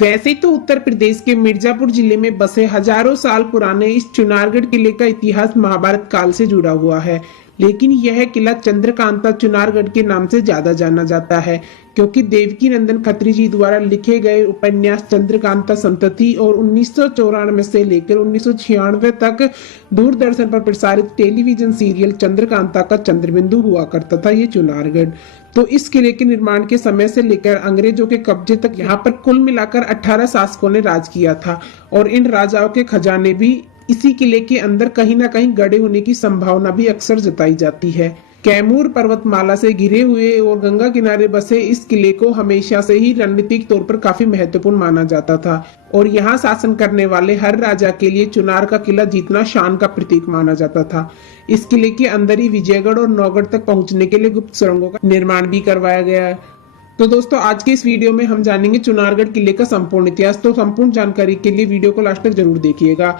वैसे तो उत्तर प्रदेश के मिर्जापुर जिले में बसे हजारों साल पुराने इस चुनारगढ़ किले का इतिहास महाभारत काल से जुड़ा हुआ है। लेकिन यह किला चंद्रकांता चुनारगढ़ के नाम से ज्यादा जाना जाता है, क्योंकि देवकी नंदन खत्री जी द्वारा लिखे गए उपन्यास चंद्रकांता संतति और 1994 से लेकर 1996 तक दूरदर्शन पर प्रसारित टेलीविजन सीरियल चंद्रकांता का चंद्रबिंदु हुआ करता था ये चुनारगढ़। तो इस किले के निर्माण के समय से लेकर अंग्रेजों के कब्जे तक यहाँ पर कुल मिलाकर 18 शासकों ने राज किया था और इन राजाओं के खजाने भी इसी किले के अंदर कहीं ना कहीं गड़े होने की संभावना भी अक्सर जताई जाती है। कैमूर पर्वतमाला से घिरे हुए और गंगा किनारे बसे इस किले को हमेशा से ही रणनीतिक तौर पर काफी महत्वपूर्ण माना जाता था और यहाँ शासन करने वाले हर राजा के लिए चुनार का किला जीतना शान का प्रतीक माना जाता था। इस किले के अंदर ही विजयगढ़ और नौगढ़ तक पहुंचने के लिए गुप्त सुरंगों का निर्माण भी करवाया गया है। तो दोस्तों, आज के इस वीडियो में हम जानेंगे चुनारगढ़ किले का संपूर्ण इतिहास। तो संपूर्ण जानकारी के लिए वीडियो को लास्ट तक जरूर देखिएगा।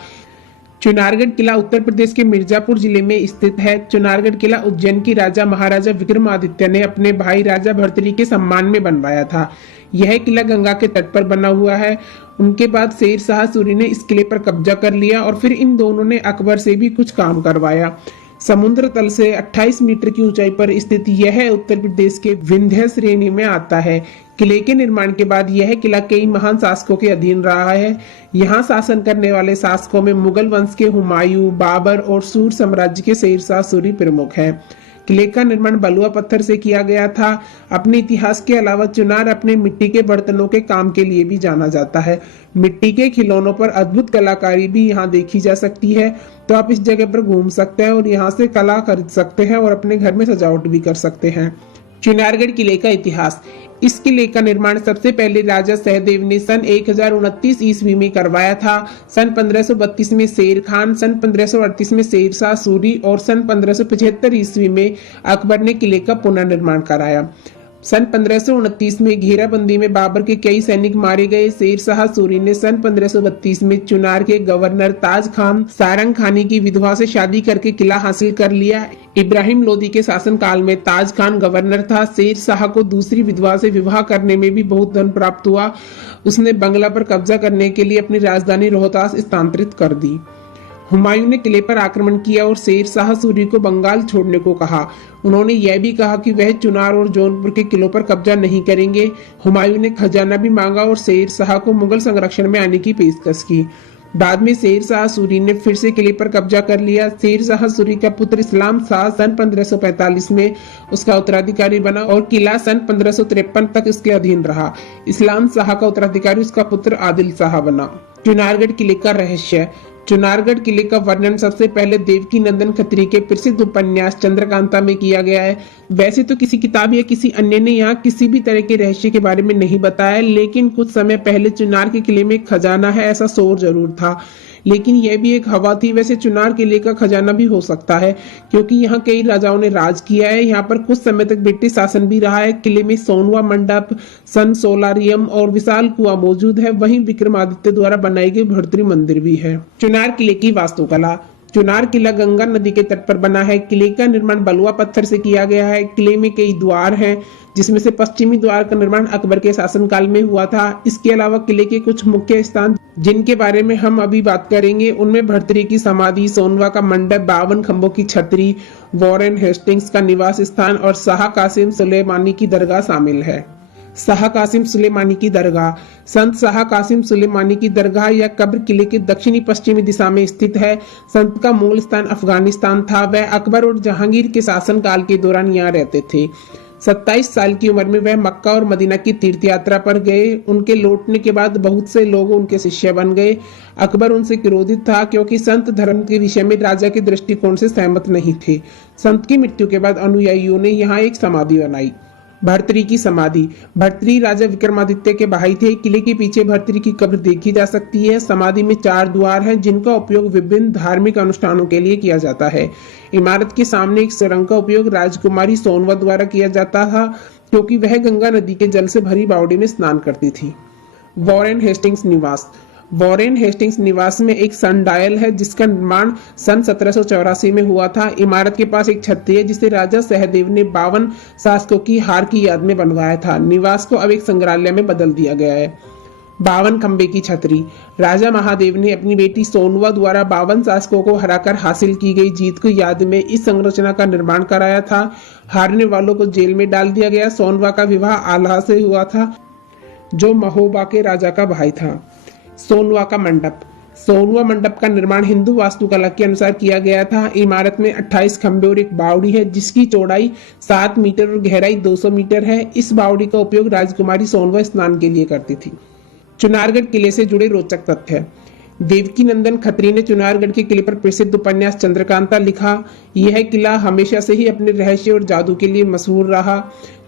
चुनारगढ़ किला उत्तर प्रदेश के मिर्जापुर जिले में स्थित है। चुनारगढ़ किला उज्जैन की राजा महाराजा विक्रमादित्य ने अपने भाई राजा भर्तृहरि के सम्मान में बनवाया था। यह किला गंगा के तट पर बना हुआ है। उनके बाद शेर शाह सूरी ने इस किले पर कब्जा कर लिया और फिर इन दोनों ने अकबर से भी कुछ काम करवाया। समुद्र तल से 28 मीटर की ऊंचाई पर स्थित यह उत्तर प्रदेश के विंध्य श्रेणी में आता है। किले के निर्माण के बाद यह किला कई महान शासकों के अधीन रहा है। यहाँ शासन करने वाले शासकों में मुगल वंश के हुमायूं, बाबर और सूर साम्राज्य के शेर शाह सूरी प्रमुख हैं। किले का निर्माण बलुआ पत्थर से किया गया था। अपने इतिहास के अलावा चुनार अपने मिट्टी के बर्तनों के काम के लिए भी जाना जाता है। मिट्टी के खिलौनों पर अद्भुत कलाकारी भी यहाँ देखी जा सकती है। तो आप इस जगह पर घूम सकते हैं और यहाँ से कला खरीद सकते हैं और अपने घर में सजावट भी कर सकते हैं। चुनारगढ़ किले का इतिहास। इस किले का निर्माण सबसे पहले राजा सहदेव ने सन 1029 ईस्वी में करवाया था। सन 1532 में शेर खान, सन 1538 में शेर शाह सूरी और सन 1575 ईस्वी में अकबर ने किले का पुनर्निर्माण कराया। सन 1529 में घेराबंदी में बाबर के कई सैनिक मारे गए। शेर शाह सूरी ने सन 1532 में चुनार के गवर्नर ताज खान सारंग खानी की विधवा से शादी करके किला हासिल कर लिया। इब्राहिम लोदी के शासन काल में ताज खान गवर्नर था। शेर शाह को दूसरी विधवा से विवाह करने में भी बहुत धन प्राप्त हुआ। उसने बंगला पर कब्जा करने के लिए अपनी राजधानी रोहतास स्थानांतरित कर दी। हुमायूं ने किले पर आक्रमण किया और शेर शाह सूरी को बंगाल छोड़ने को कहा। उन्होंने यह भी कहा कि वह चुनार और जौनपुर के किलों पर कब्जा नहीं करेंगे। हुमायूं ने खजाना भी मांगा और शेर शाह को मुगल संरक्षण में आने की पेशकश की। बाद में शेर शाह सूरी ने फिर से किले पर कब्जा कर लिया। शेर शाह सूरी का पुत्र इस्लाम शाह सन 1545 में उसका उत्तराधिकारी बना और किला सन 1553 तक इसके अधीन रहा। इस्लाम शाह का उत्तराधिकारी उसका पुत्र आदिल शाह बना। चुनारगढ़ किले का रहस्य। चुनारगढ़ किले का वर्णन सबसे पहले देवकी नंदन खत्री के प्रसिद्ध उपन्यास चंद्रकांता में किया गया है। वैसे तो किसी किताब या किसी अन्य ने यहाँ किसी भी तरह के रहस्य के बारे में नहीं बताया, लेकिन कुछ समय पहले चुनार के किले में खजाना है ऐसा शोर जरूर था, लेकिन यह भी एक हवा थी। वैसे चुनार किले का खजाना भी हो सकता है, क्योंकि यहाँ कई राजाओं ने राज किया है। यहाँ पर कुछ समय तक ब्रिटिश शासन भी रहा है। किले में सोनवा मंडप, सन सोलारियम और विशाल कुआं मौजूद है। वहीं विक्रमादित्य द्वारा बनाई गई भर्तृहरि मंदिर भी है। चुनार किले की वास्तुकला। चुनार किला गंगा नदी के तट पर बना है। किले का निर्माण बलुआ पत्थर से किया गया है। किले में कई द्वार हैं, जिसमें से पश्चिमी द्वार का निर्माण अकबर के शासनकाल में हुआ था। इसके अलावा किले के कुछ मुख्य स्थान जिनके बारे में हम अभी बात करेंगे, उनमें भर्तृहरि की समाधि, सोनवा का मंडप, 52 खंभों की छतरी, वॉरेन हेस्टिंग्स का निवास स्थान और शाह कासिम सुलेमानी की दरगाह शामिल है। शाह कासिम सुलेमानी की दरगाह। संत शाह कासिम सुलेमानी की दरगाह या कब्र किले के दक्षिणी पश्चिमी दिशा में स्थित है। संत का मूल स्थान अफगानिस्तान था। वह अकबर और जहांगीर के शासनकाल के दौरान यहाँ रहते थे। 27 साल की उम्र में वह मक्का और मदीना की तीर्थ यात्रा पर गए। उनके लौटने के बाद बहुत से लोग उनके शिष्य बन गए। अकबर उनसे क्रोधित था, क्योंकि संत धर्म के विषय में राजा के दृष्टिकोण से सहमत नहीं थे। संत की मृत्यु के बाद अनुयायियों ने यहाँ एक समाधि बनाई। भर्तृहरि की समाधि। भर्तृहरि राजा विक्रमादित्य के भाई थे। किले के पीछे भर्तृहरि की कब्र देखी जा सकती है। समाधि में 4 द्वार हैं, जिनका उपयोग विभिन्न धार्मिक अनुष्ठानों के लिए किया जाता है। इमारत के सामने एक सुरंग का उपयोग राजकुमारी सोनवा द्वारा किया जाता था, क्योंकि वह गंगा नदी के जल से भरी बावड़ी में स्नान करती थी। वॉरेन हेस्टिंग्स निवास। वॉरेन हेस्टिंग्स निवास में एक सनडायल है, जिसका निर्माण सन 1784 में हुआ था। इमारत के पास एक छतरी है, जिसे राजा सहदेव ने 52 शासकों की हार की याद में बनवाया था। निवास को अब एक संग्रहालय में बदल दिया गया है। 52 खंबे की छतरी। राजा महादेव ने अपनी बेटी सोनवा द्वारा 52 शासकों को हराकर हासिल की गई जीत को याद में इस संरचना का निर्माण कराया था। हारने वालों को जेल में डाल दिया गया। सोनवा का विवाह आल्हा से हुआ था, जो महोबा के राजा का भाई था। सोनवा का मंडप। सोनवा मंडप का निर्माण हिंदू वास्तुकला के अनुसार किया गया था। इमारत में 28 खंबे और एक बावड़ी है, जिसकी चौड़ाई 7 मीटर और गहराई 200 मीटर है। इस बावड़ी का उपयोग राजकुमारी सोनवा स्नान के लिए करती थी। चुनारगढ़ किले से जुड़े रोचक तथ्य। देवकी नंदन खत्री ने चुनारगढ़ के किले पर प्रसिद्ध उपन्यास चंद्रकांता लिखा। यह किला हमेशा से ही अपने रहस्य और जादू के लिए मशहूर रहा।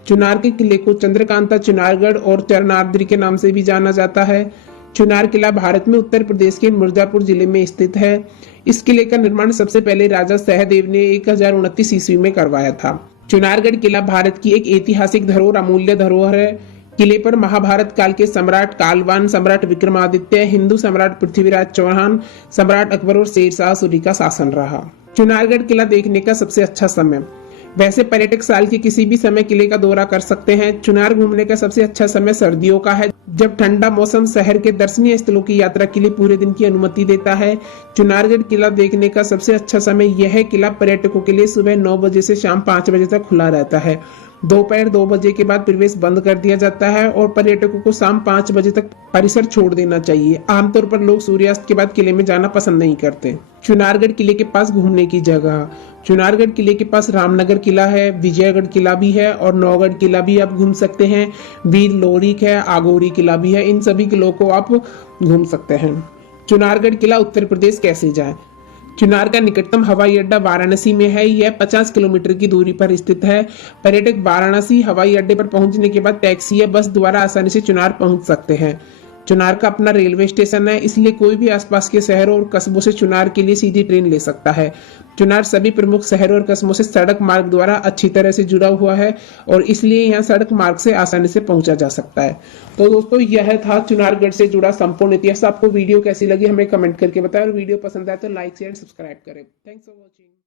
चुनार के किले को चंद्रकांता चुनारगढ़ और चरनाद्रि के नाम से भी जाना जाता है। चुनार किला भारत में उत्तर प्रदेश के मिर्जापुर जिले में स्थित है। इस किले का निर्माण सबसे पहले राजा सहदेव ने 1029 ईस्वी में करवाया था। चुनारगढ़ किला भारत की एक ऐतिहासिक धरोहर, अमूल्य धरोहर है। किले पर महाभारत काल के सम्राट कालवान, सम्राट विक्रमादित्य, हिंदू सम्राट पृथ्वीराज चौहान, सम्राट अकबर और शेरशाह सूरी का शासन रहा। चुनारगढ़ किला देखने का सबसे अच्छा समय। वैसे पर्यटक साल के किसी भी समय किले का दौरा कर सकते हैं। चुनार घूमने का सबसे अच्छा समय सर्दियों का है, जब ठंडा मौसम शहर के दर्शनीय स्थलों की यात्रा के लिए पूरे दिन की अनुमति देता है। चुनारगढ़ किला देखने का सबसे अच्छा समय यह किला पर्यटकों के लिए सुबह 9 बजे से शाम 5 बजे तक खुला रहता है। दोपहर 2 बजे के बाद प्रवेश बंद कर दिया जाता है और पर्यटकों को शाम 5 बजे तक परिसर छोड़ देना चाहिए। आमतौर पर लोग सूर्यास्त के बाद किले में जाना पसंद नहीं करते। चुनारगढ़ किले के पास घूमने की जगह। चुनारगढ़ किले के पास रामनगर किला है, विजयगढ़ किला भी है और नौगढ़ किला भी आप घूम सकते हैं। वीर लोरिक है, आगोरी किला भी है। इन सभी किलों को आप घूम सकते हैं। चुनारगढ़ किला उत्तर प्रदेश कैसे जाए। चुनार का निकटतम हवाई अड्डा वाराणसी में है। यह 50 किलोमीटर की दूरी पर स्थित है। पर्यटक वाराणसी हवाई अड्डे पर पहुंचने के बाद टैक्सी या बस द्वारा आसानी से चुनार पहुंच सकते हैं। चुनार का अपना रेलवे स्टेशन है, इसलिए कोई भी आसपास के शहरों और कस्बों से चुनार के लिए सीधी ट्रेन ले सकता है। चुनार सभी प्रमुख शहरों और कस्बों से सड़क मार्ग द्वारा अच्छी तरह से जुड़ा हुआ है और इसलिए यहाँ सड़क मार्ग से आसानी से पहुंचा जा सकता है। तो दोस्तों, यह था चुनारगढ़ से जुड़ा संपूर्ण इतिहास। आपको वीडियो कैसी लगी हमें कमेंट करके बताएं और वीडियो पसंद आए तो लाइक शेयर सब्सक्राइब करें। Thanks for watching.